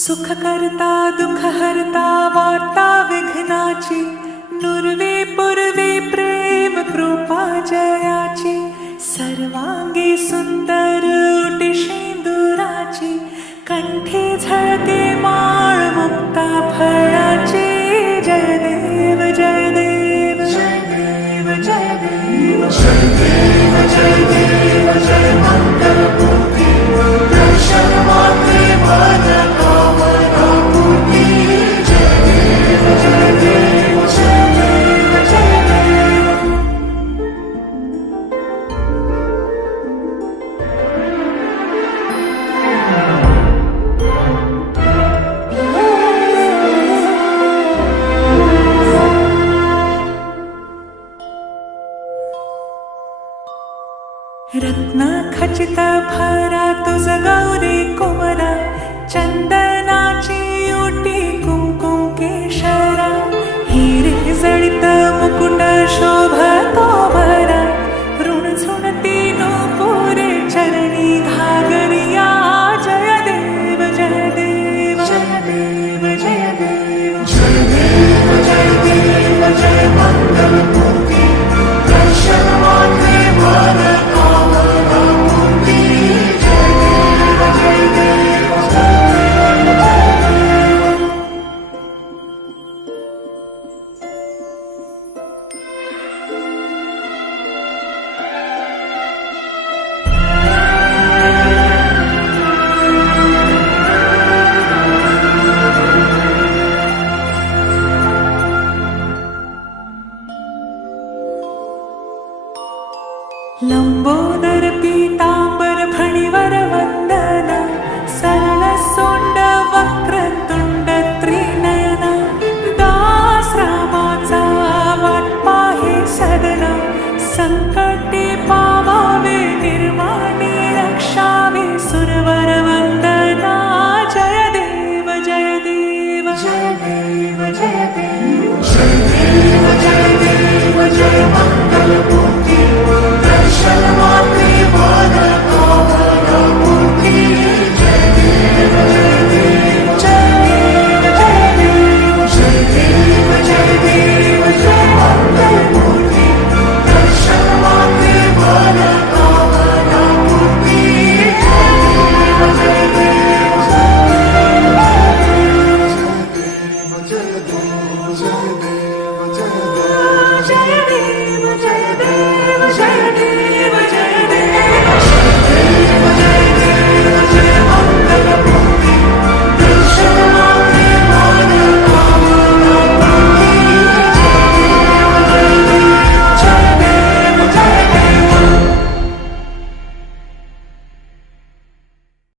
सुख करता दुःख हरता वार्ता विघ्नाची, नुरवे पूर्वे प्रेम कृपा जयाची, सर्वांगी सुंदर उटी शेंदुराची, कंठी झळके माळ मुक्ता फळाची. जय देव जय देव जय देव जय देव जय देव जय देव जय मंगलमूर्ती, दर्शन मात्रे मन कामना पूर्ती. जय देव जय देव जय देव जय देव. रत्न खचित भरा तुझ गौरी कोमरा, चंदनाची ओटी कुंकुम केशरा, हिरे जळित मुकुट शोभतो भरा, ऋण झुणती नूपुरे चरणी घागरिया. जय देव जय देव जय देव जय देव जय देव जय देव जय मंगलमूर्ती, दर्शन मात्रे मन कामना पूर्ती. जय देव जय देव जय देव जय देव. लंबोदर पीतांबर फणीवर वंदना, सरळ सोंड वक्रतुंड त्रिनयना, दास रामाचा वाट पाहे सदना, संकटे पावावे निर्माण